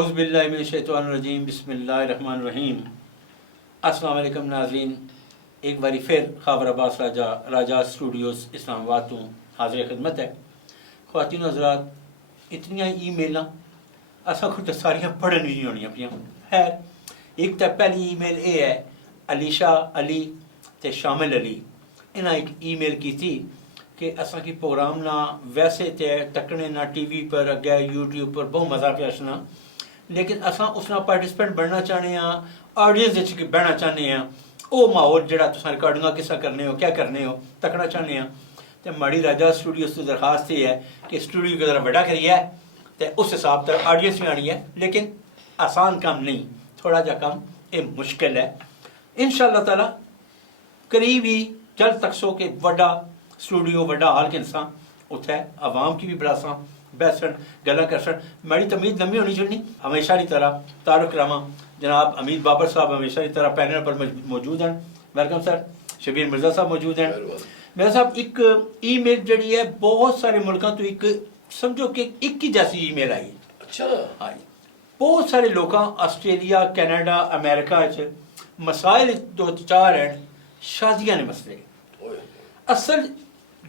औज़ुबिल्लाहि मिनश्शैतानिर्रजीम बिस्मिल्लाहिर्रहमानिर्रहीम। अस्सलाम वालेकुम नाज़रीन, एक बारी फिर ख़ाबर अब्बास राजा स्टूडियोज़ इस्लामाबाद तो हाज़िर खिदमत है। ख़वातीन हज़रात, इतनियां ईमेलां असां खुद सारियां पढ़न नहीं होनियां पियां। खैर, एक तो पहली ईमेल ये है अलीशा अली ते शामिल अली इन्हें एक ईमेल की थी कि असां की प्रोग्राम ना वैसे तो तकने ना टीवी पर अगे यूट्यूब पर बहुत मज़ा पे आसना, लेकिन असां उसना पार्टिसिपेंट बनना चाहते हैं, ऑडियंस बहना चाहते हैं। वो माहौल जो रिकॉर्डिंग किस करने हो, क्या करने हो, तकना चाहते हैं। तो माड़ी राजा स्टूडियो से दरखास्त ये है कि स्टूडियो की तरह बड़ा करिए तो उस हिसाब से ऑडियंस भी आनी है, लेकिन आसान काम नहीं, थोड़ा जा काम ये मुश्किल है। इंशाअल्लाह ताला करीब ही जल्द तक सो के वड्डा स्टूडियो वड्डा हाल के इंसान उत्थे आवाम की भी बड़ा बैसन गल्ला कर माड़ी तमीद लंबी होनी चाहिए। हमेशा की तरह तारुक रामा जनाब अमीर बाबर साहब हमेशा की तरह पैनल पर मौजूद हैं। Welcome sir. शबीर मिर्जा साहब मौजूद हैं। मेरा साहब एक ईमेल जड़ी है बहुत सारे मुल्कों तो एक समझो कि एक ही जैसी ईमेल आई। अच्छा हाँ जी, बहुत सारे लोग आस्ट्रेलिया कैनेडा अमेरिका मसाइल दो चार हैं, शादियां ने मसले असल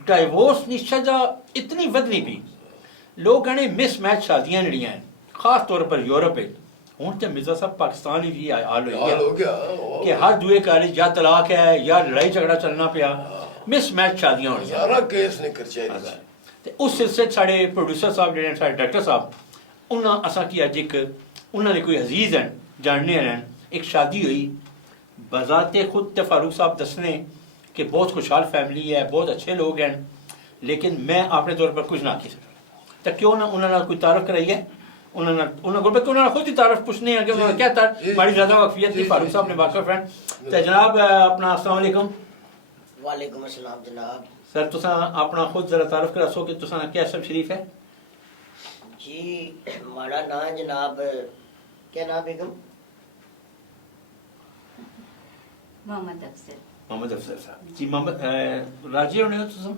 डाइवोर्स की सजा इतनी वधनी भी लोग कहने मिस मैच शादियां जड़ियां हैं, खास तौर पर यूरोप में। हूँ तो मिर्जा साहब पाकिस्तान ही हाल हो गया कि हर दुए कॉलेज या तलाक है या लड़ाई झगड़ा चलना पिया, मिस मैच शादियां हो सारा केस निकल चाहिए। ते उस सिलसिले साढ़े प्रोड्यूसर साहब जो साढ़े डायरेक्टर साहब उन्होंने असा की अज एक उन्होंने कोई अजीज हैं जानने हैं, एक शादी हुई बजाते खुद तो फारूक साहब दसने कि बहुत खुशहाल फैमिली है, बहुत अच्छे लोग हैं, लेकिन मैं अपने तौर पर कुछ ना की सकता। तो क्यों ना उन्होंने कोई तारफ कराई है, उन्होंने खुद ही तारफ पूछने हैं कि उन्होंने क्या था बड़ी ज़्यादा वाकफियत थी फारूक साहब ने वाकफ फ्रेंड। तो जनाब अपना अस्सलाम वालेकुम। वालेकुम अस्सलाम जनाब। सर तुसा अपना खुद जरा तारफ करा सो कि तुसा क्या सब शरीफ है जी? हमारा नाम है जनाब, क्या नाम बेगम? मोहम्मद अफजल। मोहम्मद अफजल साहब जी। मोहम्मद राजी होने हो तुम?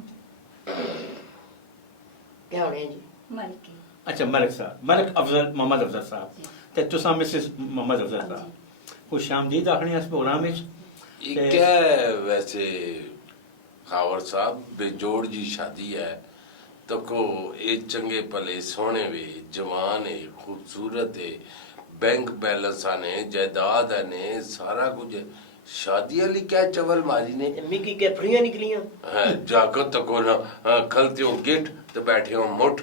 क्या होने हैं जी? मलकी। अच्छा मलिक साहब, मलिक अफजल मोहम्मद अफजल साहब ते तुसा मिसेस मोहम्मद अफजल साहब खुश आमदीद आखने इस प्रोग्राम में। क्या वैसे खावर साहब बेजोड़ जी शादी है तो को ये चंगे भले सोने वे जवान है खूबसूरत है बैंक बैलेंस आने जायदाद ने सारा कुछ शादी वाली क्या चवल मारी ने मिकी के फ्रियां निकलियां जाकर तको ना खलते हो गिट तो बैठे हो मुठ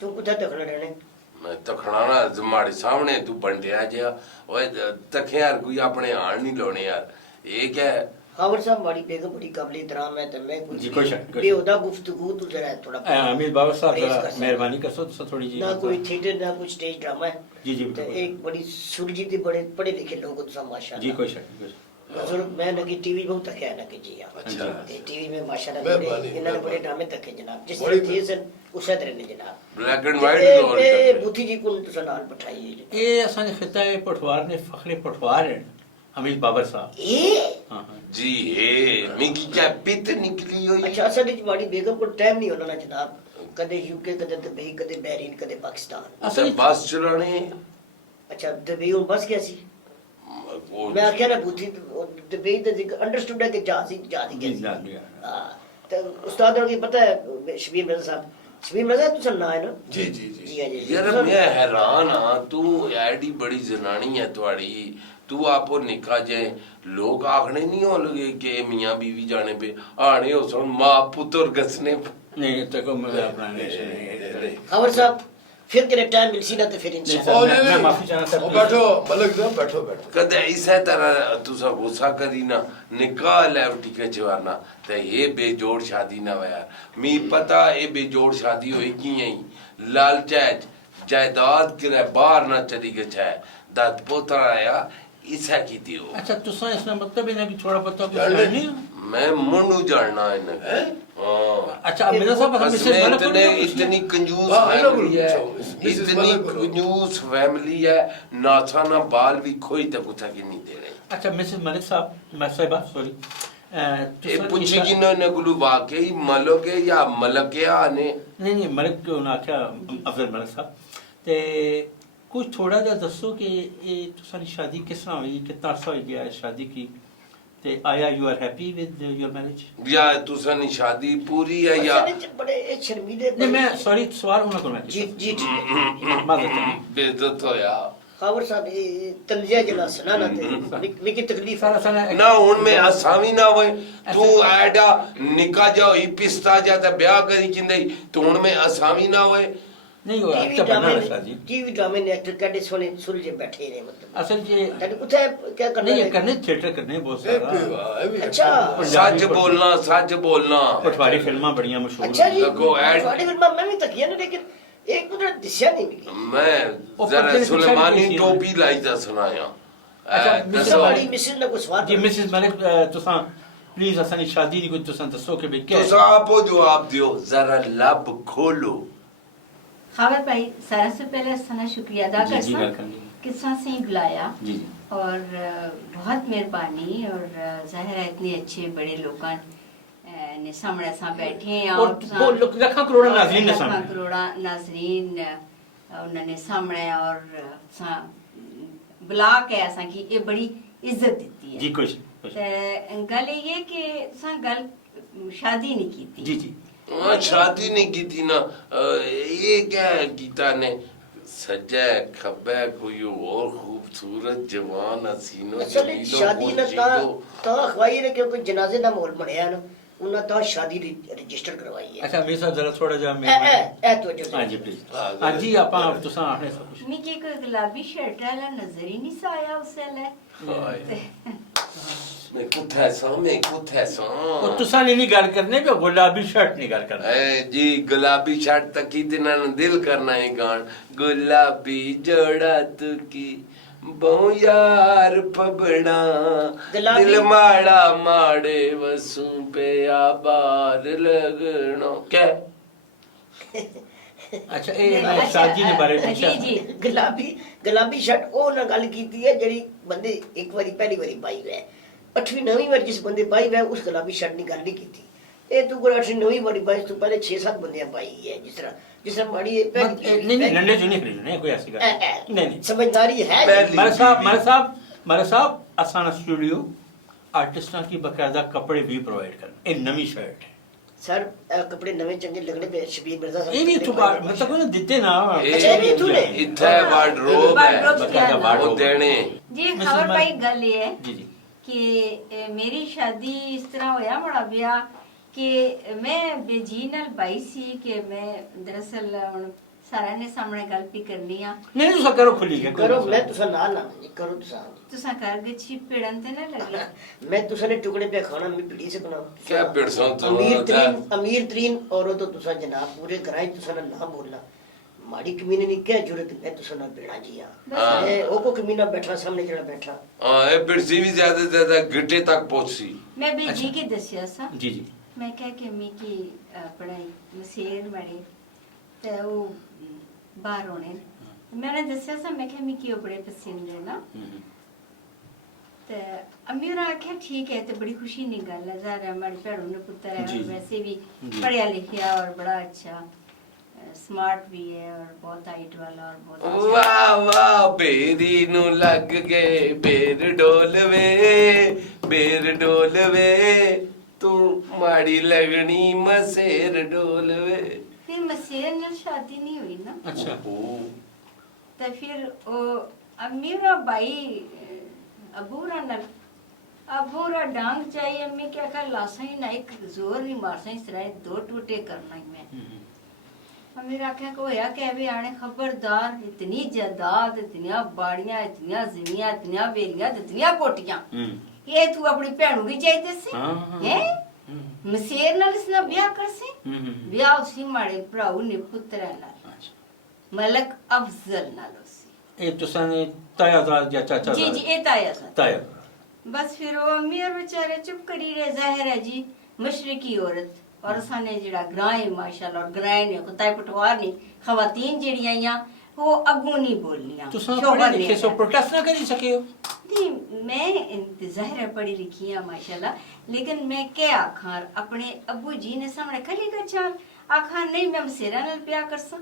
तू कुछ तखना रहने मैं तखणाना तुम्हारे सामने तू बंटिया जिया ओए तखे यार कोई अपने आण नहीं लोने यार ये क्या है। खावर साहब बड़ी बेगम बड़ी काबिल इतराम है, तो मैं जी कोई शक बेहुदा गुफ्तगू तू जरा थोड़ा अमीर बाबर साहब जरा मेहरबानी कर सो तो थोड़ी जी ना कोई थिएटर ना कोई स्टेज ड्रामा है। जी जी तो एक बड़ी सुरजीत बड़े पढ़े लिखे लोग तो माशाल्लाह जी कोई शक हजूर मैं ना कि टीवी बहुत तक है ना कि जी हां। अच्छा टीवी में माशाल्लाह बड़े इन्होंने बड़े ड्रामे तके जनाब, जिस तरह थे सर उस तरह ने जनाब ब्लैक एंड व्हाइट और ए बुथी जी को तो नाल बैठाई ये असाने खिता है पटवार ने फखरे पटवार हैं अमीर बाबर साहब। ए हां हां जी हे मिकी क्या पित निकली हुई। अच्छा असल में बड़ी बेगम को टाइम नहीं होना ना जनाब, कदे यूके कदे दुबई कदे बहरीन कदे पाकिस्तान असल बस चलाने। अच्छा दुबई और बस कैसी मैं आख्या ना बुथी दुबई तो अंडरस्टूड है कि जहाज ही कैसी। हां तो उस्ताद को पता है शबीर मिर्जा साहब, शबीर मिर्जा तू सुनना है ना? जी जी जी जी यार मैं हैरान हां तू एडी बड़ी जनानी है तुम्हारी, तू आपो निका जे लोग आखने नहीं हो लगे कि मियां बीवी जाने पे आने हो सुन मां पुत्र गसने नहीं तको मैं अपना नहीं खबर साहब फिर तेरे टाइम मिलसी ना तो फिर इंशाल्लाह मैं माफी चाहना सर। बैठो मलिक साहब बैठो बैठो। कदे इसे तरह तुसा गुस्सा करी ना निकाह लेवटी के जवाना ते ये बेजोड़ शादी ना हो यार। मी पता ये बेजोड़ शादी होई की यही लालच जायदाद किरे बाहर ना चली गए छे दाद पोता आया इसा की दियो। अच्छा तुसा इसका मतलब है ना कि थोड़ा पता कुछ नहीं मैं मुंडू जानना है ना। अच्छा मेरा साहब हम इससे इतने इतनी कंजूस फैमिली है, इतनी कंजूस फैमिली है नाथा ना बाल भी खोई तक उठा के नहीं दे रहे। अच्छा मिसेस मलिक साहब मैं साहिबा सॉरी ये पूछे कि ना गुलू वाकई मलोगे या मलके आने नहीं मलिक क्यों ना क्या अफजल मलिक साहब ते ਕੁਝ ਥੋੜਾ ਜਿਹਾ ਦੱਸੋ ਕਿ ਇਹ ਤੁਹਾਡੀ ਸ਼ਾਦੀ ਕਿਸ ਤਰ੍ਹਾਂ ਹੋਈ, ਕਿੰਨਾ ਅਰਸਾ ਹੋ ਗਿਆ ਸ਼ਾਦੀ ਕੀ, ਤੇ ਆਇਆ you are happy with your marriage? या तुसानी शादी पूरी है या बड़े शर्मीले नहीं मैं सॉरी सवाल होना करना जी जी ठीक है मादर बेइज्जत होया खावर साहब ये तंजिया जला सुनाना थे निकी तकलीफ सारा सारा ना उनमें असावी ना होए तू ऐडा निका जा ही पिस्ता जा ते ब्याह करी जिंदे तो उनमें असावी ना होए नहीं हुआ अच्छा बनना है शादी। टीवी ड्रामे ने एक्टर कैडे सोने सुलझे बैठे ने मतलब असल ये तने उठे क्या करना नहीं है करने थिएटर करने बहुत सारा अच्छा सच बोलना पटवारी फिल्मां बढ़िया मशहूर अच्छा जी देखो, ऐड- थोड़ी फिल्म मैं भी तकिया ना लेकिन एक मुझे दिशा नहीं मिली मैं जरा सुलेमानी टोपी लाई दा सुनाया अच्छा, मिसेस बड़ी मिसेस ने कुछ सवाल जी मिसेस मलिक तुसा प्लीज असानी शादी दी कुछ तुसा दसो कि भाई क्या तो आप जवाब दियो जरा लब खोलो खावर भाई सारा से पहले सना शुक्रिया अदा जी, जी, करता welcome, जी। किस्सा से बुलाया जी जी और बहुत मेहरबानी और जाहिर है इतने अच्छे बड़े लोग ने सामने सा बैठे हैं और वो लखा करोड़ा नाज़रीन ने सामने करोड़ा नाजरीन उन्होंने सामने और सा बुला के ऐसा की ये बड़ी इज्जत दी है जी कुछ गल ये कि सा गल शादी नहीं की थी जी जी शादी नहीं की थी ना ये क्या गीता ने सजा खब्बे कोई और खूबसूरत जवान हसीनो असल शादी ना ता खवाई ने क्योंकि जनाजे दा माहौल बनया ना उन्हें ता शादी रजिस्टर करवाई है अच्छा मेरे साहब जरा थोड़ा जा ए तो जो हां जी प्लीज हां जी आपा तुसा आपने सब कुछ मिकी कोई गुलाबी शर्ट वाला नजर ही नहीं सा आया उससे ले मैं कुत्थे सा और तुसा नहीं गल करने पे गुलाबी शर्ट नहीं गल करना जी गुलाबी शर्ट तक ही दिन दिल करना है गान गुलाबी जोड़ा तू की बहु यार पबड़ा दिल माड़ा माड़े वसू पे आबार लगनो क्या अच्छा ए शादी ने बारे में जी जी गुलाबी शर्ट ओ ना गल कीती है जेड़ी बंदे एक बारी पहली बारी पाई है 8वीं 9वीं बार जिस बंदे पाई है उस गुलाबी शर्ट की गल नहीं कीती ए तू कोई 8वीं 9वीं बारी पाई तू पहले 6-7 बंदे पाई है जिस तरह माड़ी नहीं नन्हे जो नहीं खरीदने कोई ऐसी गल नहीं समझदारी है मारे साहब असाना स्टूडियो आर्टिस्टां की बकायदा कपड़े भी प्रोवाइड करना ए नवी शर्ट है सर कपड़े नवे चंगे लगने पे शबीर मिर्जा साहब ये नहीं तू मतलब कोई दिते ना अच्छा नहीं तूने इथे वार्डरोब है वो देने जी खबर भाई गल ये है जी जी कि मेरी शादी इस तरह होया बड़ा ब्याह कि मैं बेजी नाल बाई सी कि मैं दरअसल हुन सारा ने सामने गल भी करनी आ नहीं तुसा करो खुली है करो मैं तुसा नाल ना जी करो तुसा कर गच्छी पेड़न ते ना लगे मैं तुसा ने टुकड़े पे खाना मैं पीड़ी से बनाऊं क्या पिड़सों तो अमीर तरीन औरत तो तुसा जनाब पूरे कराए तुसा ना ना बोलना माड़ी कमीने ने क्या जरूरत मैं तुसा ना बेड़ा जी हां ओ को कमीना बैठा सामने जड़ा बैठा हां ए पिड़सी भी ज्यादा गिटे तक पहुंची मैं बेजी के दसिया सा जी जी मैं कह के मी की पढ़ाई मसेर मड़े ते वो बाहर होने मैंने दसिया सा मैं कह मी की बड़े पसंद है ना ते अमीर आखे ठीक है तो बड़ी खुशी नहीं गल है ज़ाहिर है हमारी भैनों ने पुत्र है और वैसे भी पढ़िया लिखिया और बड़ा अच्छा स्मार्ट भी है और बहुत हाइट वाला और बहुत वाह वाह बेरी नु लग गए बेर डोलवे तू माड़ी लगनी मसेर डोलवे फिर मसेर नाल शादी नहीं हुई ना अच्छा तो फिर ओ अमीरा भाई अबूरा नाल अबूरा डांग चाहिए अम्मी क्या कर लासा ही ना एक जोर नहीं मार सही सराय 2 टूटे करना ही मैं अमीर आख्या को होया कह भी आने खबरदार इतनी जायदाद इतनियां बाड़ियां इतनियां जमीयां इतनियां बेलियां इतनियां कोटियां ये तू अपनी भैनों की चाहिए सी हैं मसेर नाल इसना ब्याह कर सी ब्याह उसी माड़े भराऊ ने पुत्र नाल मलक अफजल नाल उसी ए तुसा ने ताया दा या चाचा जी जी ए ताया सा ताया बस फिर वो अमीर बेचारे चुप करी रहे जाहिर है जी मशरकी औरत और साने जेड़ा ग्रां है माशाल्लाह और ग्रां ने कुत्ता पटवार नहीं खवातीन जेड़ियां आईयां वो अगू नहीं बोलनियां तुसा पढ़े लिखे सो प्रोटेस्ट ना करी सके हो नहीं मैं जाहिर है पढ़ी लिखी है माशाल्लाह लेकिन मैं क्या आखार अपने अब्बू जी ने सामने खली का चाल आखार नहीं मैं मसेरा नाल ब्याह कर सा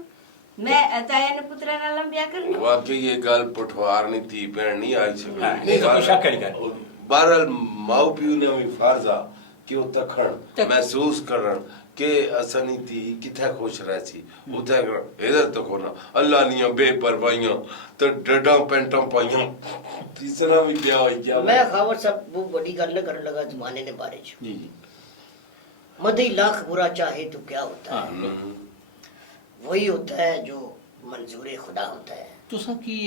मैं ताया ने पुत्रा नाल ब्याह कर लूं। वाकई ये गल पठवार नहीं थी भैन नहीं आई नहीं तो कोई शक करी कर बहरहाल माओ पियो ने भी फर्जा कि वो तखण महसूस करन के असनी थी किथे खुश रह सी उथे इधर तो कोना अल्लाह निया बेपरवाहियां तो डडा पेंटा पाइयां तीसरा भी क्या हो गया मैं खावर साहब वो बड़ी गल करने लगा जमाने ने बारे च जी जी मदई लाख बुरा चाहे तो क्या होता है हम्म। वही होता है जो मंजूर खुदा होता है। तुसा की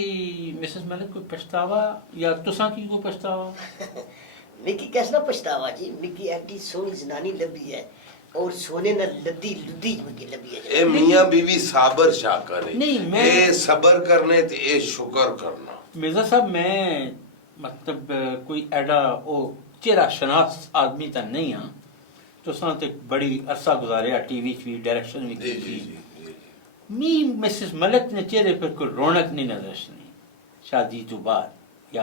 मिसेस मलिक कोई पछतावा या तुसा की कोई पछतावा मिकी कैसा पछतावा जी, मिकी एडी सोहनी जनानी लभी है और सोने न लद्दी लुद्दी मिकी लभी है। ए मियां बीवी साबर शाकर है नहीं, मैं- ए सबर करने ते ए शुक्र करना मिर्जा साहब मैं मतलब कोई एडा ओ चेहरा शनास आदमी तो नहीं हाँ तुसा ते बड़ी अरसा गुजारिया टीवी च भी डायरेक्शन भी जी जी की जी जी मी मिसेस मलिक ने चेहरे पर कोई रौनक नहीं नजर नहीं शादी तो बाद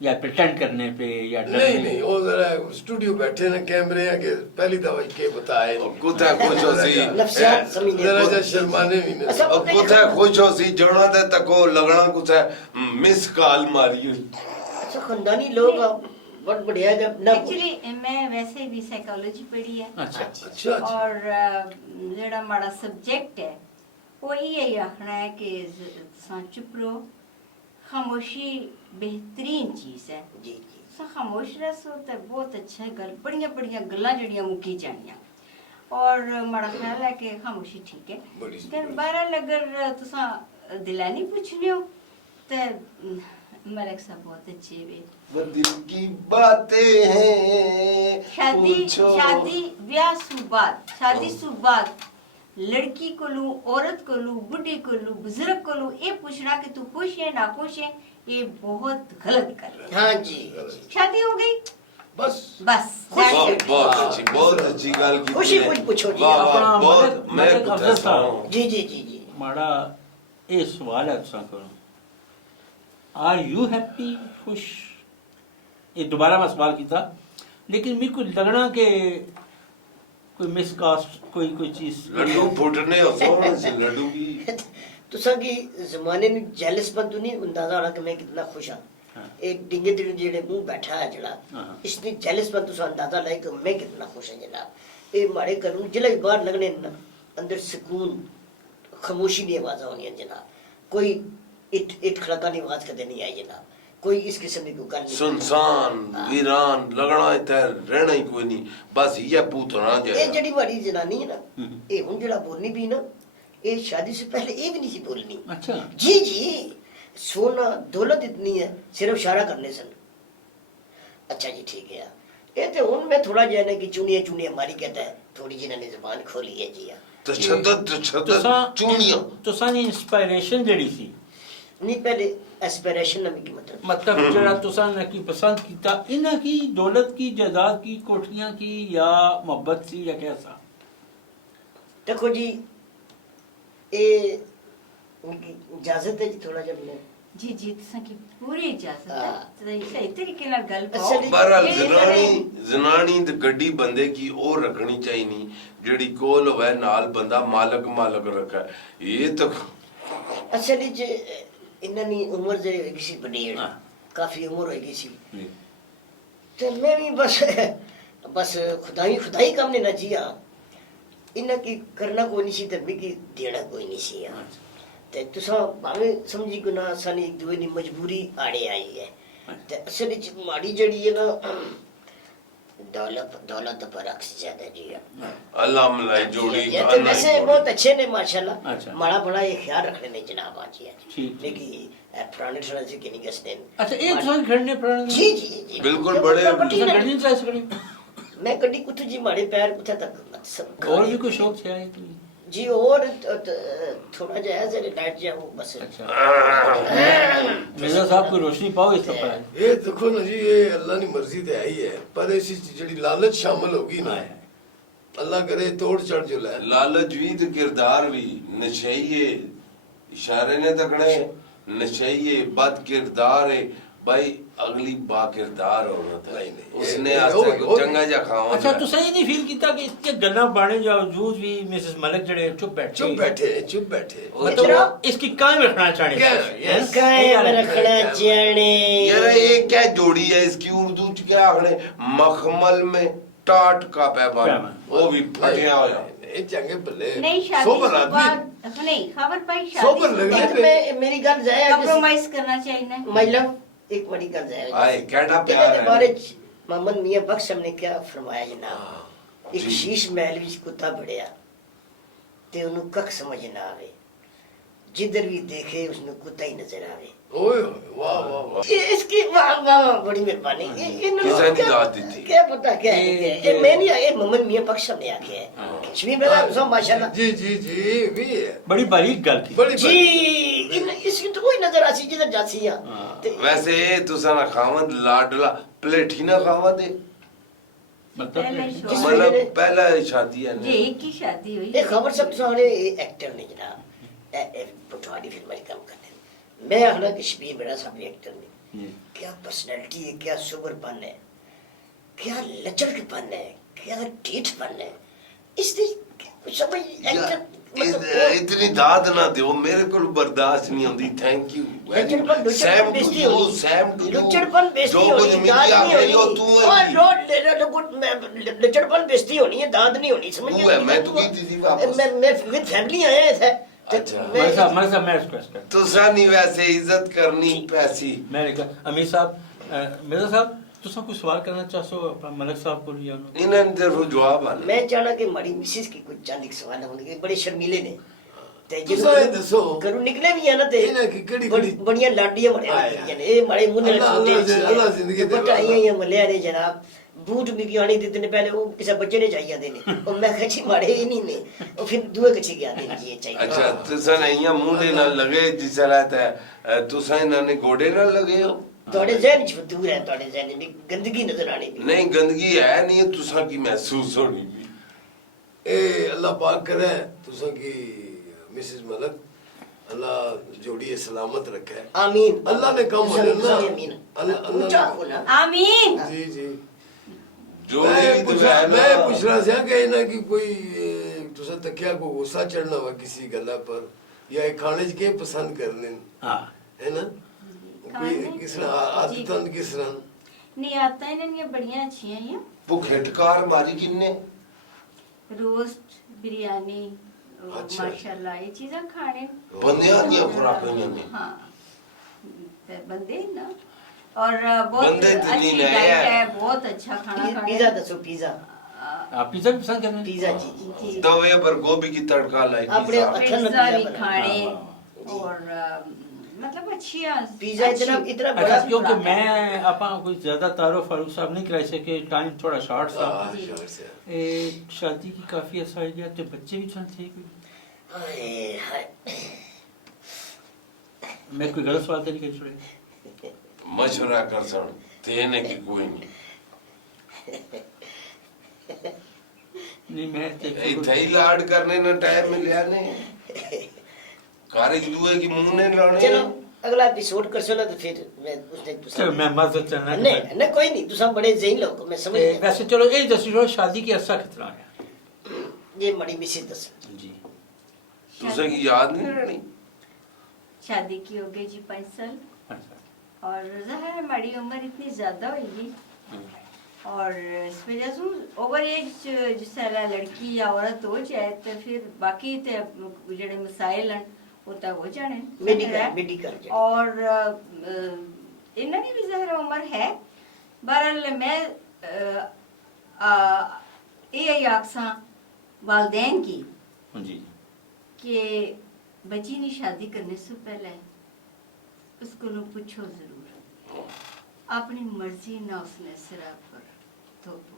या प्रिटेंड करने पे या नहीं नहीं वो जरा स्टूडियो बैठे ने कैमरे हैं कि पहली दफा के बताए कुत्ते खुश हो सी नफ्सियात समझने जरा को- जा शर्माने भी नहीं अच्छा, कुत्ते खुश हो सी जड़ा ते तको लगना कुत्ते मिस कॉल मारी हुई अच्छा खानदानी लोग बहुत बढ़िया जब ना एक्चुअली मैं वैसे भी साइकोलॉजी पढ़ी है अच्छा अच्छा अच्छा और जेड़ा माड़ा सब्जेक्ट है वो यही आखना है कि तुसां चुप रहो, खामोशी बेहतरीन चीज है। जी जी तुसां खामोश रहो तो बहुत अच्छा है, गल बड़ियां बड़ियां गल्लां जड़ियां मुक्की जानियां और माड़ा ख्याल है कि खामोशी ठीक है। बड़ी लेकिन बहरहाल अगर तुसां दिलानी पूछने हो तो मलिक साहब बहुत अच्छे वे। वो दिल की बातें हैं शादी पूछो। शादी ब्याह सुबाद शादी सुबाद लड़की को लू औरत को लू बुढ़ी को लू बुजुर्ग को लू ये पूछना कि तू खुश है ना खुश है ये बहुत गलत कर रहे हो। हाँ जी शादी हो गई बस बस बहुत अच्छी गल की खुशी कुछ पूछो जी। वाह वाह अपना बहुत मदद- मैं मदद कुत्ते अफजल साहब। साहब जी जी जी जी माड़ा ये सवाल है तुसा करो आर यू हैप्पी खुश ये दोबारा मैं सवाल किया लेकिन मेरे को लगना कि कोई मिसकास्ट कोई चीज लड्डू फूटने हो सोने से लड्डू की तुसा की जमाने में जेलस बन तो नहीं अंदाजा होना कि मैं कितना खुश हाँ हाँ। एक डिंगे दिल जेड़े मुंह बैठा है जड़ा हाँ। इसने जेलस बन तुसा अंदाजा लाए कि मैं कितना खुश है जनाब। ये मारे करूं जिले बाहर लगने ना अंदर सुकून खामोशी की आवाज होनी है जनाब, कोई इट खड़का की आवाज कदे नहीं आई जनाब, कोई इस किस्म की कोई गल नहीं। सुनसान वीरान लगना इत्थे रहना ही कोई नहीं बस ये पूतना ये जाए जड़ी बड़ी जनानी है ना हम्म। ये हुन जड़ा बोलनी भी ना ये शादी से पहले ये भी नहीं सी बोलनी। अच्छा जी जी सोना दौलत इतनी है सिर्फ इशारा करने से। अच्छा जी ठीक है ये तो हुन मैं थोड़ा जो है ना कि चुनिया चुनिया मारी कहता है थोड़ी जिन्होंने जुबान खोली है जी हाँ। तशद्दद चूनियां तुसा ने इंस्पिरेशन जड़ी सी नहीं पहले एस्पिरेशन ना की मतलब जरा तुसा ने की पसंद कीता इना की दौलत की जायदाद की कोठियां की या मोहब्बत सी या कैसा देखो जी ये उनकी इजाजत है जी थोड़ा जब मैं जी जी तुसां की पूरी इजाजत है हाँ। तो सही तरीके नाल गल अच्छा पाओ। जी। बहरहाल ये जनानी ते गड्डी बंदे की और रखनी चाहिए नहीं जेड़ी कोल होवे नाल बंदा मालक रखा ये तो अच्छा जी जे इन्नी उम्र जे होगी सी बड़ी हाँ। काफी उम्र होगी सी तो मैं भी बस खुदाई काम ने ना जिया इन्हें की करना कोई नहीं सी तो मिगी देना कोई नहीं सी हाँ। ते तुसा भावे समझी को ना सानी एक दूए नी मजबूरी आड़े आई है ते असल च माड़ी जड़ी है ना दौलत पर अक्स ज्यादा जी हाँ। अल्लाह मलाई जोड़ी ये तो वैसे बहुत अच्छे ने माशाल्लाह अच्छा। माड़ा बड़ा ये ख्याल रखने ने जनाब आज जी ठीक। लेकिन पुराने समय से कि नहीं कसने अच्छा एक तुसा घड़ने पड़न जी जी जी बिल्कुल बड़े- प्रॉपर्टी तुसा ना- घड़नी चाहिए सकड़ी मैं कड़ी कुछ जी माड़े पैर कुछ तक सब और भी कोई शौक है कोई जी और थोड़ा जो है जरा लाइट जो वो बस अच्छा मिर्जा साहब को रोशनी पाओ इस पर ये देखो ना जी ये अल्लाह की मर्जी तो है ही है पर इस जड़ी लालच शामिल होगी ना अल्लाह करे तोड़ चढ़ जो लै लालच भी तो किरदार भी नशइये इशारे ने तकने नशइये बद किरदार है भाई अगली बाकिरदार औरत है नहीं, नहीं, उसने ये आज हो तक गई। चंगा जा खावा अच्छा तुसें ये नहीं फील किया कि इसके गल्ला बाने बावजूद भी मिसेस मलिक जड़े चुप चुप बैठे मतलब इसकी कायम रखना चाहने क्या? हैं? Yes. कायम रखना चाहने यार ये क्या जोड़ी है इसकी उर्दू च क्या आखने मखमल में टाट का पैबंद पैबंद। वो भी फटिया होया ये चंगे भले नहीं शादी सोबर के आदमी बाद नहीं खबर पाई सोबर शादी लगने के पे- मैं मेरी गल जाए कंप्रोमाइज करना चाहिए ना माय लव एक बड़ी गल जाए आए केड़ा प्यार ਇਹਦੇ है ਬਾਰੇ ਚ मोहम्मद मियां बख्श ने क्या फरमाया जनाब एक जी। शीश महल ਵਿੱਚ ਕੁੱਤਾ ਬੜਿਆ ਤੇ ਉਹਨੂੰ ਕੱਖ ਸਮਝ ਨਾ ਆਵੇ जिधर भी देखे उसमें कुत्ता ही नजर आवे ओए वाह वाह वाह ये इसकी वाह वाह वाह, बड़ी मेहरबानी किसने दी दात दी थी? क्या पता क्या है ये- ये मैं नहीं ये मोहम्मद मियां बख्श ने आके हाँ। है शमीम मेरा सब माशाल्लाह जी जी जी भी है बड़ी बारीक गल थी बड़ी जी इसकी तो कोई नजर आसी जिधर जासी है हाँ। ते वैसे तुसा ना खावत लाडला प्लेठी ना खावा दे पहले मतलब शो- मतलब पहला शादी है ये ना एक ही शादी हुई ये खबर सब सारे एक्टर ने जनाब पटवारी फिल्म में काम करते हैं मैं आखना कि शबीर मेरा साहब एक्टर ने जी। क्या पर्सनैलिटी है क्या सुगरपन है क्या लचकपन है क्या ढीठपन है इसने समझ एक्टर इतनी दाद ना दो मेरे को बर्दाश्त नहीं होती थैंक यू लचड़पन सैम टू बेइज्जती यू होगी सैम टू यू लचड़पन बेइज्जती जो कुछ होगी दाद मीडिया नहीं में हो होनी तू और है रोड ले रहा गुड लचड़पन बेइज्जती होनी है दाद नहीं होनी समझ तू है, मैं तो की थी वापस। मैं विद फैमिली आया था अच्छा। मलिक साहब मैं रिक्वेस्ट कर तुसा नहीं वैसे इज्जत करनी पैसी मैंने कहा अमीर साहब मिर्जा साहब तुसा कोई सवाल करना चाहो अपना मलिक साहब को या उन्होंने इन्हें तरफ जवाब आने मैं चाहना कि माड़ी मिसिस की कुछ चांदी के सवाल होंगे बड़े शर्मीले ने ते तुसा ये दसो घरों निकले भी है ना ते इन्हें की केड़ी बड़ियां लाडियां बड़े आए, होंगे ने ए माड़े मुंह ने अल्लाह जिंदगी दे बटाइयां या मलिया ने जनाब बूट भी आने देते ने पहले वो किसी बच्चे ने चाहिए देने और मैं कहा जी माड़े ही नहीं ने और फिर दुए कच्चे गया देने जी ये चाहिए अच्छा तुसा नहीं मुंडे ना लगे जिस रहता है तुसा इन्होंने गोडे ना लगे हो थोड़े जहन च दूर है थोड़े जहन में गंदगी नजर आनी भी नहीं गंदगी है नहीं तुसा की महसूस होनी भी ए अल्लाह पाक करे तुसा की मिसेस मलक अल्लाह जोड़ी सलामत रखे आमीन अल्लाह ने कम होने ना आमीन अल्लाह ऊंचा अल्लाह होना आमीन जी जी जो मैं भी दुआ है ना पूछ रहा था कि ना कि कोई तुसा तकिया को गुस्सा चढ़ना हुआ किसी गला पर या एक खाने च के पसंद करने हाँ है ना कोई खाने- किस तरह आदतन किस तरह नहीं आता है ना ये बढ़िया अच्छी हैं ये भुखे टकार मारी किन्ने रोस्ट बिरयानी और अच्छा। माशाल्लाह ये चीजें खाने बंदियां दी खुराक ने हाँ ते बंदे ना और बहुत बंदे तो अच्छी नहीं डाइट है। है बहुत अच्छा खाना खाने पिज्जा दसो पिज्जा आप पिज्जा भी पसंद करते हैं पिज्जा जी जी तवे पर गोभी की तड़का लाई अपने पिज़्ज़ा। पिज्जा भी बना। खाने हाँ, और मतलब अच्छी पिज्जा इतना इतना अच्छा बड़ा क्योंकि खुराक है। मैं आपा कोई ज्यादा तारुफ फारूक साहब नहीं कराई सके टाइम थोड़ा शॉर्ट था शहर से ए, शादी की काफी ऐसा आइडिया तो बच्चे भी थे कोई हाय हाय मैं कोई गलत सवाल तो नहीं कर छोड़े मशवरा कर सन तेने की कोई नहीं नहीं मैं इथे ही लाड करने ना टाइम मिलया ने कारज दुए की मुंह ने लाने चलो अगला एपिसोड कर चलो तो फिर मैं उस दिन चलो मैं मर्द चलना नहीं नहीं कोई नहीं तुम बड़े ज़हीन लोग हो, मैं समझ गया वैसे चलो ये दसी जो शादी की अरसा कितना है ये बड़ी मिसिस दस जी तुसे की याद नहीं रहनी शादी की हो गई जी 5 साल अच्छा और ज़ाहिर है हमारी उम्र इतनी ज्यादा होगी और इस वजह से ओवर एज जिसला लड़की या औरत हो जाए तो फिर बाकी ते जेड़े मसाइल हैं वो तो हो जाने मेडिकल और इन्ना की भी ज़ाहिर उम्र है बहरहाल मैं ये आखसा वालदैन की जी कि बच्ची ने शादी करने से पहले उसको लोग पूछो जरूर अपनी मर्जी ना उसने सिरा पर थोपो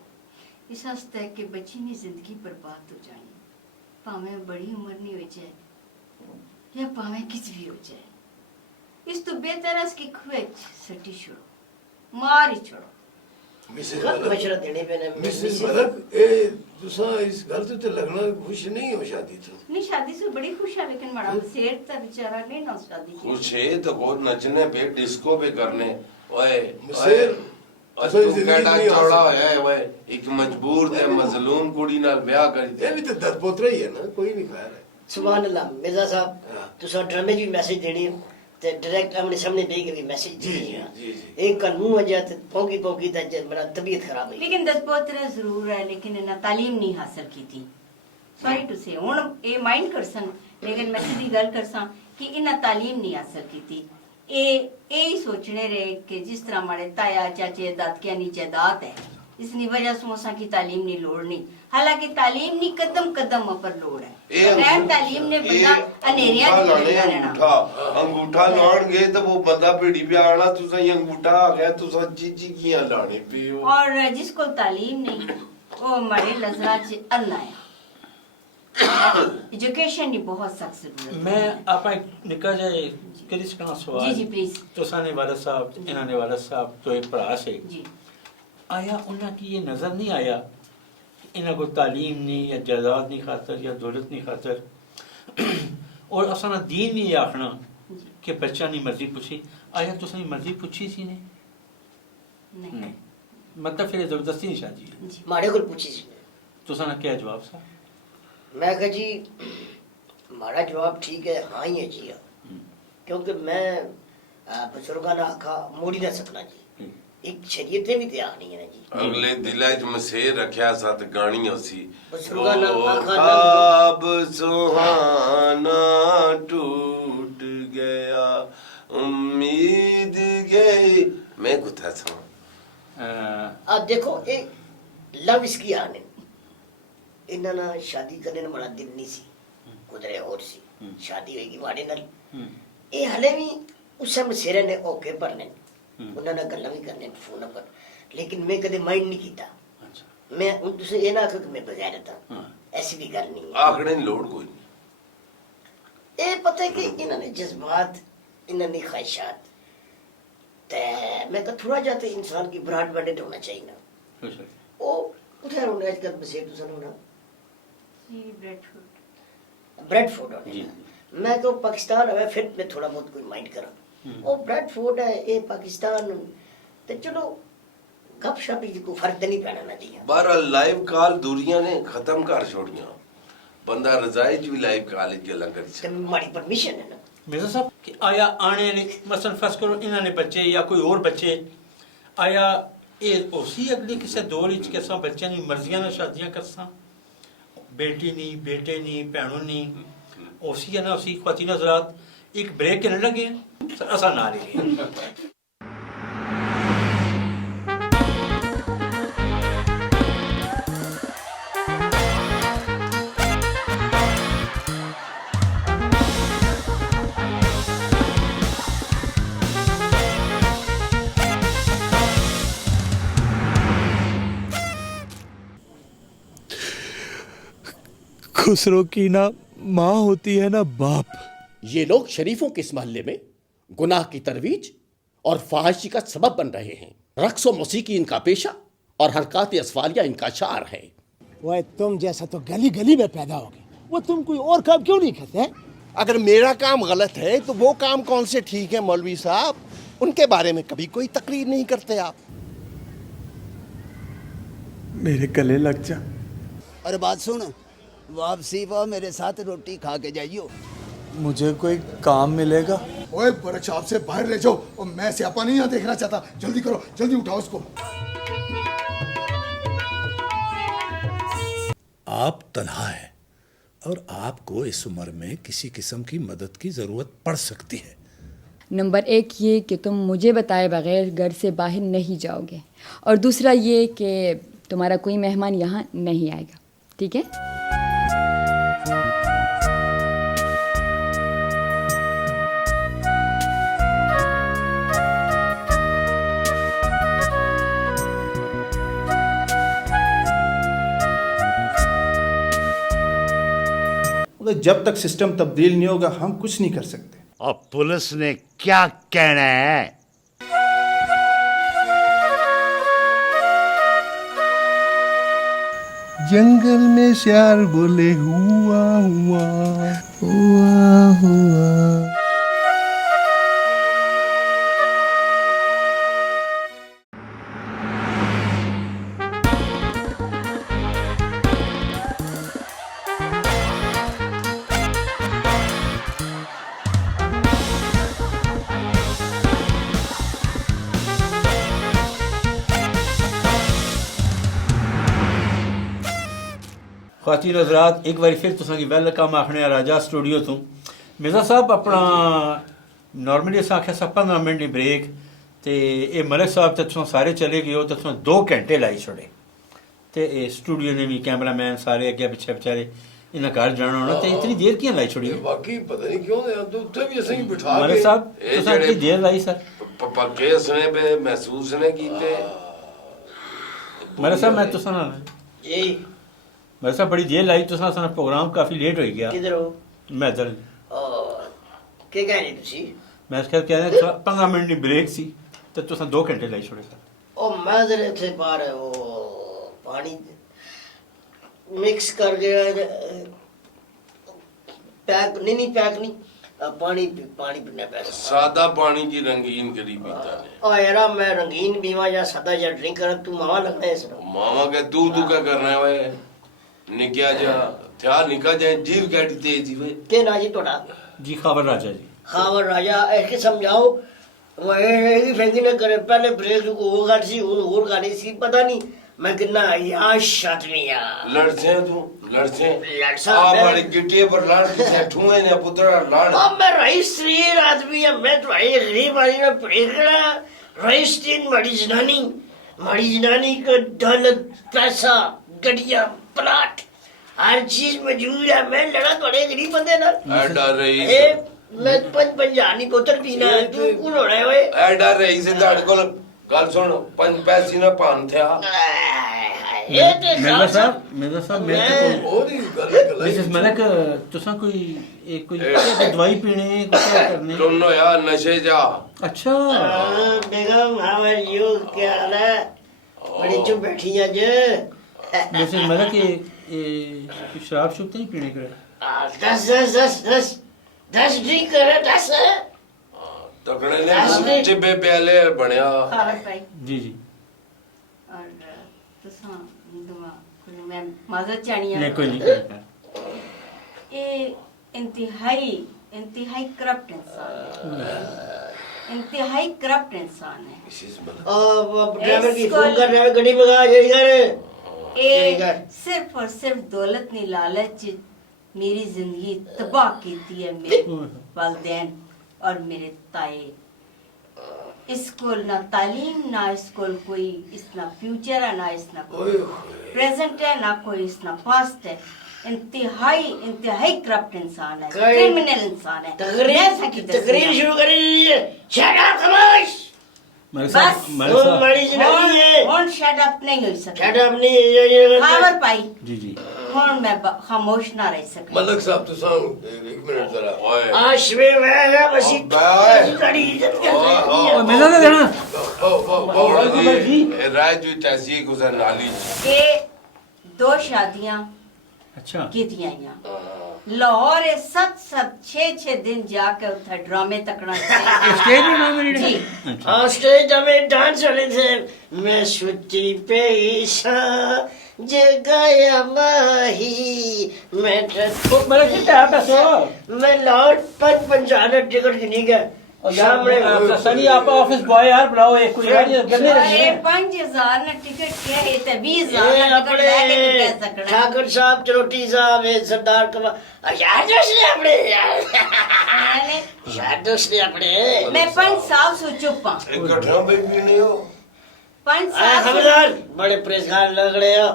इस हस्ते कि बच्ची ने जिंदगी बर्बाद हो जानी भावें बड़ी उम्र नहीं हो जाए या भावें किस भी हो जाए इस तो बेहतर इसकी खुए सटी छोड़ो मार ही छोड़ो मिसेस गलत मलक मशवरा देने पे ना मिसेस मलक ए तुसा इस घर तो लगना खुश नहीं हो शादी तो नहीं शादी से बड़ी खुश है लेकिन बड़ा शेर था बेचारा नहीं ना शादी की कुछ है तो को नचने पे डिस्को पे करने ओए मसेर अस तू केड़ा चौड़ा होया है ओए एक मजबूर ते मजलूम कुड़ी नाल ब्याह करी ये भी तो दर पोतरा ही है ना, कोई नहीं खैर है। सुभान अल्लाह मिर्जा साहब, हाँ। तुसा ड्रामे की मैसेज देनी है ते डायरेक्ट आमने सामने दे के भी मैसेज जी, देनी जी, है। जी, जी। एक का मुंह वजह ते पौंकी पौंकी ते मेरा तबीयत खराब हुई। लेकिन दसपोतरा जरूर है, लेकिन इन्हें तालीम नहीं हासिल की थी। सॉरी टू से हुन ये माइंड करसन, लेकिन मैं सीधी गल करसा कि इन्हें तालीम नहीं हासिल की थी। ए ही सोचने रहे कि जिस तरह हमारे ताया चाचे दादकिया नीचे दात है, इसनी वजह से उसा की तालीम नहीं लोड़ नहीं। हालांकि तालीम नहीं कदम कदम पर लोड़ है। बगैर तालीम ने बंदा अनेरिया नहीं रहना। अंगूठा लाणगे तो वो बंदा पीढ़ी पे आना, तुसा ये अंगूठा आ गया, तुसा चीची किया लाने पे हो। और जिसको तालीम नहीं वो हमारे लजरा च अल्लाह है। एजुकेशन की बहुत सख्त जरूरत है। मैं आपा निका जाए किस का सवाल जी जी प्लीज तुसा ने वाला साहब इन्होंने वाला साहब तो एक भरा से जी। आया उन्हें की ये नजर नहीं आया कि इन्हें को तालीम नहीं या जायदाद नहीं खातर या दौलत नहीं खातर और असाना दीन नहीं आखना कि बच्चा नहीं मर्जी पूछी। आया तुसा मर्जी पूछी सी ने नहीं मतलब फिर जबरदस्ती नहीं शादी है। जी माड़े को पूछी सी तुसा ना क्या जवाब सा? मैं कहा जी हमारा जवाब ठीक है, हाँ ही है जी, क्योंकि मैं बुजुर्गा ना आखा मोड़ी ना सकना जी, एक शरीयत भी तैयार नहीं है ना जी। अगले दिला च मसेर रखया साथ गानी होसी बुजुर्गा ना आखा ना ख्वाब सुहाना टूट गया उम्मीद गई। मैं कुथा था आप देखो एक लव इसकी आने इन्ना ना शादी करने ना बड़ा दिन नहीं सी कुदरे और सी शादी होगी वाड़े नाल ये हले भी उस समय सिरे ने ओके भरने उन्होंने गल्ला भी करने फोन पर, लेकिन मैं कदे माइंड नहीं किया। अच्छा मैं उनसे ये ना आखो कि मैं बगैर था, ऐसी भी गल नहीं है। आखड़े लोड कोई नहीं। ये पता है कि इन्होंने जज्बात इन्होंने ख्वाहिशात ते मैं कहा थोड़ा जाते इंसान की ब्रॉड बैंडेड होना चाहिए ना। वो उधर होना आजकल बसेट दूसरा होना जी ब्रेड फूड होने ना। मैं तो पाकिस्तान है फिर मैं थोड़ा बहुत कोई माइंड करा वो ब्रेड फूड है ये पाकिस्तान ते चलो गप शप ही को फर्क नहीं पैना ना जी। बहरहाल लाइव कॉल दूरियां ने खत्म कर छोड़ियां, बंदा रजाई च भी लाइव कॉल च गल्लां करी ते हमारी परमिशन है ना मिर्जा साहब कि आया आने वाले मसलन फर्ज करो इन्होंने बच्चे या कोई और बच्चे आया ये उसी अगली किसी दौर च कैसा बच्चों की मर्जियां ना शादियां करसा बेटी नहीं बेटे नहीं भैनों नहीं उसी है ना उसी ख्वातीन हज़रात एक ब्रेक कहने लगे असा ना रही खुसरो की ना माँ होती है ना बाप। ये लोग शरीफों के इस मोहल्ले में गुनाह की तरवीज और फाहिशी का सबब बन रहे हैं। रक्स व मौसीकी इनका पेशा और हरकत असफालिया इनका शार है। वह तुम जैसा तो गली गली में पैदा हो गए, वो तुम कोई और काम क्यों नहीं करते? अगर मेरा काम गलत है तो वो काम कौन से ठीक है मौलवी साहब? उनके बारे में कभी कोई तकरीर नहीं करते आप। मेरे गले लग जा। और बात सुन, वापसी पर मेरे साथ रोटी खा के जाइयो। मुझे कोई काम मिलेगा? ओए बड़े चाप से बाहर ले जाओ, और मैं स्यापा नहीं यहाँ देखना चाहता। जल्दी करो, जल्दी उठाओ उसको। आप तन्हा हैं और आपको इस उम्र में किसी किस्म की मदद की ज़रूरत पड़ सकती है। नंबर 1 ये कि तुम मुझे बताए बगैर घर से बाहर नहीं जाओगे, और दूसरा ये कि तुम्हारा कोई मेहमान यहाँ नहीं आएगा, ठीक है? जब तक सिस्टम तब्दील नहीं होगा हम कुछ नहीं कर सकते। और पुलिस ने क्या कहना है? जंगल में श्यार बोले हुआ हुआ हुआ हुआ। ख्वातीन हज़रात एक बार फिर तुसां गी वेलकम आखने राजा स्टूडियो तो मिर्ज़ा साहब अपना नॉर्मली अस आख्या सा 15 मिनट की ब्रेक तो ये मलिक साहब तो तुम सारे चले गए हो तो तुम 2 घंटे लाई छोड़े तो स्टूडियो ने भी कैमरा मैन सारे अगे पिछे बेचारे इन्हें घर जाना होना तो इतनी देर क्यों लाई छोड़ी बाकी पता नहीं क्यों तो उत्थे भी असं बिठा मलिक साहब तुसां इतनी देर लाई सर पक्के सुने पे महसूस ने कीते मलिक साहब मैं तुसां ना जी मलिक साहब बड़ी देर लाई तुसां सारा प्रोग्राम काफ़ी लेट हो गया किधर हो मैं इधर की कह रहे तुसी मैं कह रहा 15 मिनट की ब्रेक सी तो तुसां 2 घंटे लाई छोड़े सर ओ मैं जरा थे बाहर वो पानी मिक्स कर गया पैक नहीं पैक नहीं पानी पीना पैसा सादा पानी की रंगीन करी पीता ने ओ यारा मैं रंगीन पीवा या सादा या ड्रिंक कर तू मावा लगना है इसमें मामा के तू क्या करना है वे निकया जा थया निका जाए जीव कैडी तेज ही वे के ना जी तोड़ा जी खावर राजा जी खावर राजा ऐसे समझाओ वो एक फैंसी ने करे पहले ब्रेक को वो गाड़ी सी और गाड़ी सी पता नहीं मैं कितना याश आदमिया लड़से तू लड़से लड़सा आ बड़ी गिट्टी पर लड़ के ठुए ने पुत्र लड़ अब मैं रईस श्रीर आदमी है मैं तो आई गरीब वाली में प्रेगड़ा रईस तीन मड़ी जनानी का दौलत पैसा गड़िया प्लाट हर चीज मौजूद है मैं लड़ा थोड़े गरीब बंदे ना एडा रही मैं पंजानी बोतल पीना है तू कौन हो रहा है एडा रही से दाड़ को गल सुन 5 पैसे ना पान थे ये तो मिर्ज़ा साहब मिसेस मलिक तुसां कोई दवाई पीने कुछ करने दोनों यार नशे जा अच्छा बेगम हाउ आर यू क्या हाल है बड़ी चुप बैठी आज मिसेस मलिक ये शराब शुब नहीं पीने का 10 ड्रिंक करे 10 तकड़े ने चिब्बे प्याले बनया खारक भाई जी जी और तुसां दुआ कुछ मैं मदद चाहनी है नहीं कोई नहीं ये इंतहाई करप्ट इंसान है इंतहाई करप्ट इंसान है ड्राइवर की फोन कर रहा है गाड़ी मंगा ये सिर्फ और सिर्फ दौलत ने लालच मेरी जिंदगी तबाह की है मेरे वालिदैन और मेरे ताए इसको ना तालीम ना इसको कोई इसना फ्यूचर है ना इसना कोई प्रेजेंट है ना कोई इसना पास्ट है इंतहाई करप्ट इंसान है क्रिमिनल इंसान है तकरीर शुरू कर लीजिए शट अप खामोश बस कौन शट अप नहीं हो सकता शट अप नहीं खावर पाई जी जी कौन मैं खामोश ना रह सकती मलक साहब तो सांग एक मिनट जरा आज में मैं बस बड़ी इज्जत कर मिला ना देना राजू तहसील गुजर नाली के 2 शादियां अच्छा कीतियां लाहौर 7-6 दिन जाके उधर ड्रामे तकना स्टेज में नाम जी हाँ स्टेज में डांस वाले थे मैं सुती पे ईशा जगाया माही मैं मैं लाहौर 5 टिकट नहीं गया सनी आप ऑफिस बॉय यार बुलाओ एक कोई गाड़ी गंदे रखी 5000 ना टिकट क्या है ते 20000 ना टिकट लेके नहीं कह सकना ठाकुर साहब चरोटी साहब सरदार कमा यार दोस्त ने अपने यार दोस्त ने अपने मैं 5 साल से चुप हूं इकट्ठा भी पीने हो 5 साल खबरदार बड़े परेशान लग रहे हो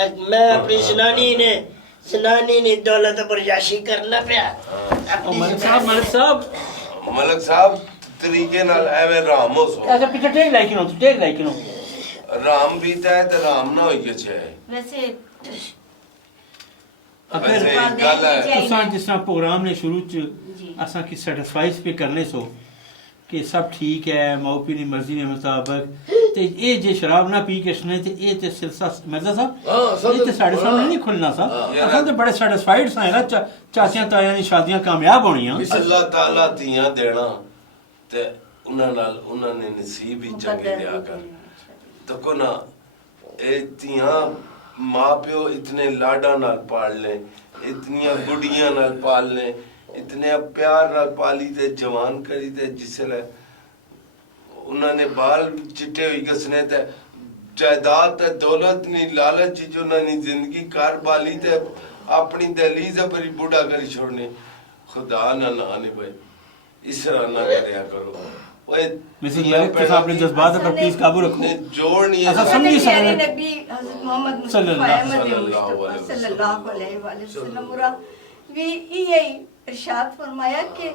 एक मैं अपनी जनानी ने दौलत पर याशी करना पिया मलक साहब तरीके नाल एवे राम हो सो अच्छा पीछे टेक लाइक नो राम पीता है तो राम ना होइए छे वैसे गल है तुसां जिस तरह प्रोग्राम ने शुरू च असां की सैटिस्फाइज पे करने सो कि सब ठीक है माओ पी दी मर्जी के मुताबिक ते ये जे शराब ना पी के सुने ते ये ते सिलसिला मिर्जा साहब ये ते साडे सामने नहीं खुलना सा असां ते बड़े सैटिस्फाइड सा ना चाचियां तायां दी शादियां कामयाब होणियां अल्लाह ताला तियां देना ते उन्हां ने नसीब ही चंगे दिया कर तो को ना ए तियां मां प्यो इतने लाडा नाल पाल ले इतनियां गुड़ियां नाल पाल ले इतने प्यार नाल पाली ते जवान करी ते जिसले उन्होंने बाल चिट्टे हुई गसने ते जायदाद ते दौलत नी लालच जो ना नी जिंदगी कार बाली ते अपनी दहलीज पर बूढ़ा करी छोड़ने खुदा ना ने भाई इस तरह ना करया करो। ओए मिसेस मलिक के साहब ने जज्बात पर प्लीज काबू रखो। जोड़ नहीं ऐसा समझिए प्यारे नबी हज़रत मोहम्मद सल्लल्लाहु अलैहि वसल्लम भी यही इरशाद फरमाया कि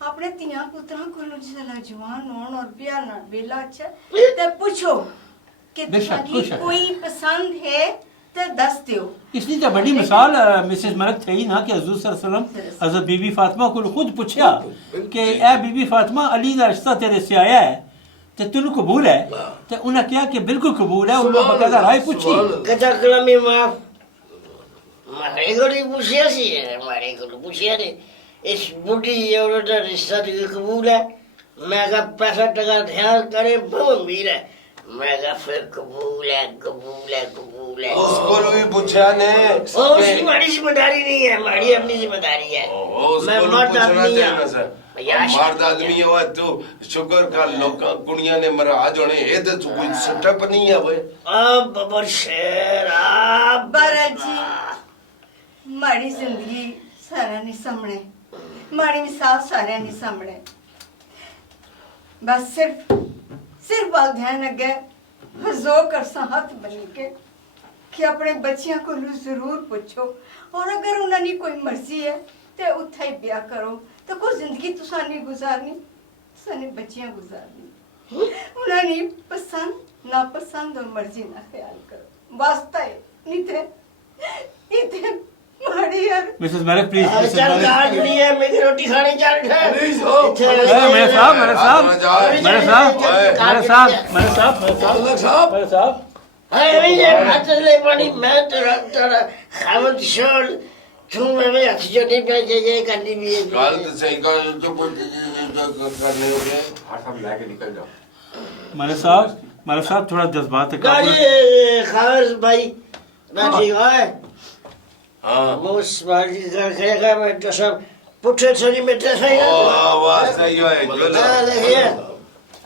अपने तियां पुत्रां कोलों जिसला जवान होण और ब्याह ना बेला अच्छा ते पूछो कि तुहाडी कोई पसंद है ते दस दियो। इसलिए तो बड़ी मिसाल मिसेस मलिक थी ना कि हजूर सल्लल्लाहु अलैहि वसल्लम हजरत बीबी फातिमा को खुद पूछा कि ए बीबी फातिमा अली का रिश्ता तेरे से आया है ते तेन कबूल है ते उन्हें कहा कि बिल्कुल कबूल है। उन्हें बकायदा राय पूछी कथा कलामी माफ मारे को पूछिया सी मारे को पूछिया ने इस बुढ़ी औरत का रिश्ता तो कबूल है। मैं कहा पैसा टका ध्यान करे बहुत अमीर है। मैं कहा फिर कबूल है कबूल है कबूल है। उसको भी पूछा ने उसकी हमारी जिम्मेदारी नहीं है हमारी अपनी जिम्मेदारी है। मैं मर्द आदमी हूं मर्द आदमी है तो शुक्र का लोग कुड़ियां ने मराज होने ये तो कोई सेटअप नहीं है भाई। अब बबर शेर अब बाराजी माड़ी जिंदगी सारा नहीं सामने माड़ी मिसाल सारे नहीं सामने बस सिर्फ बाल ध्यान अगे हजो कर हाथ बनी के कि अपने बच्चियां को जरूर पूछो और अगर उन्होंने कोई मर्जी है तो उत्थे ही ब्याह करो तो कोई जिंदगी तुसा नहीं गुजारनी तुसाने बच्चियां गुजारनी उन्होंने पसंद नापसंद और मर्जी ना ख्याल करो वास्ता है नहीं थे माड़ी यार मिसेस मलिक प्लीज चल गाड़ नहीं है मेरी रोटी खाने चल मेरे साहब हाय ये हाथ ले पानी मैं तेरा खावत छोड़ तू मैं हाथ जो नहीं पे ये करनी भी है गाल तो सही का जो करने हो गए हाथ हम लेके निकल जाओ। मलिक साहब थोड़ा जज्बात है खावत भाई मैं ठीक है हाँ मोस वाली करेगा मैं तो सब पुट्ठे सरी में तो सही है आवाज सही है जो देखिए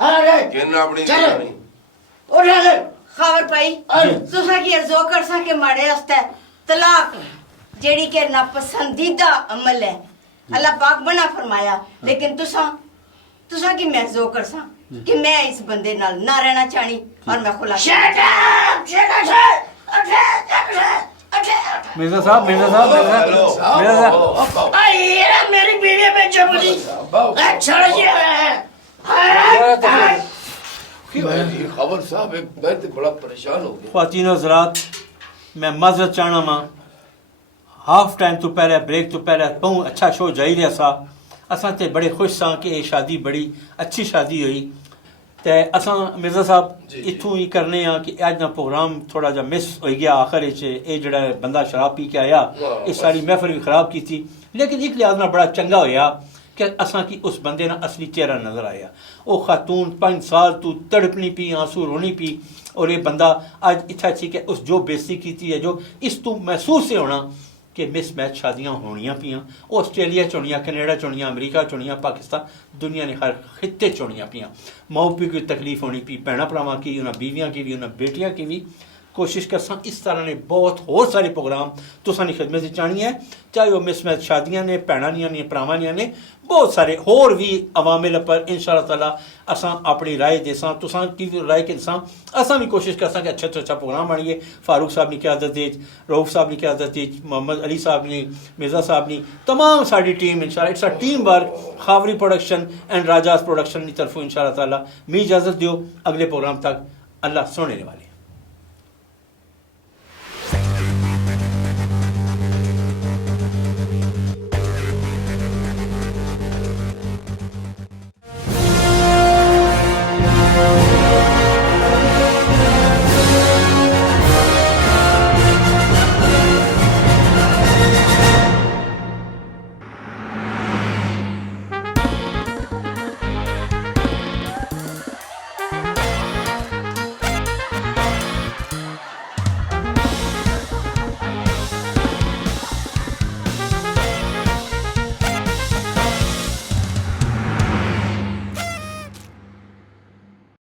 अरे किन अपनी चलो उठा ले खबर पाई तुसा की अर्जो कर सके माड़े हस्ते तलाक जेड़ी के नापसंदीदा अमल है अल्लाह पाक बना फरमाया लेकिन तुसा की मैं अर्जो कर सा कि मैं इस बंदे नाल ना रहना चाहनी और मैं खुला मिर्जा साहब मेरी बीवी में जबरी छोड़ खबर साहब मैं तो बड़ा परेशान हो गया। ख्वातीन हज़रात मैं माजरत चाहना वा हाफ टाइम तो पहले ब्रेक तो पहले बहुत अच्छा शो जाई रहा सा असां ते बड़े खुश सा कि ये शादी बड़ी अच्छी शादी हुई ते असां मिर्जा साहब इत्थों ही करने आ कि अज ना प्रोग्राम थोड़ा जा मिस हो गया आखिर ये जड़ा बंदा शराब पी के आया इस सारी महफिल भी खराब की थी लेकिन एक लिहाज ना बड़ा चंगा होया कि असां की उस बंदे ना असली चेहरा नजर आया। वो खातून 5 साल तू तड़पनी पी आंसू रोनी पी और ये बंदा अज इच्छा थी कि उस जो बेइज्जती की है जो इस तू महसूस से होना कि मिस मैच शादियां होनियां पियां ऑस्ट्रेलिया चुनियां कनेडा चुनियां अमरीका चुनियां पाकिस्तान दुनिया ने हर खिते चुनियां पियां माऊ प्यो की तकलीफ होनी पी भैन भरावां की उन्हें बीवियां की भी उन्हें बेटियां की भी कोशिश करसा इस तरह ने बहुत होर सारे प्रोग्राम तुसानी खिदमत से चाहनी है चाहे वो मिस मैच शादियां ने भैनां ने भरावां ने बहुत सारे होर भी अवामिल पर इंशाअल्लाह ताला असां अपनी राय देसां तुसां की राय के देसां असां भी कोशिश करसा कि अच्छा तो अच्छा प्रोग्राम बनिए। फारूक साहब की क़यादत रऊफ साहब की क़यादत मोहम्मद अली साहब ने मिर्जा साहब ने तमाम साड़ी टीम इंशाअल्लाह it's a team work Khawari production एंड राजास प्रोडक्शन की तरफों इंशाअल्लाह ताला मी इजाज़त दियो अगले प्रोग्राम तक अल्लाह सुनने वाले।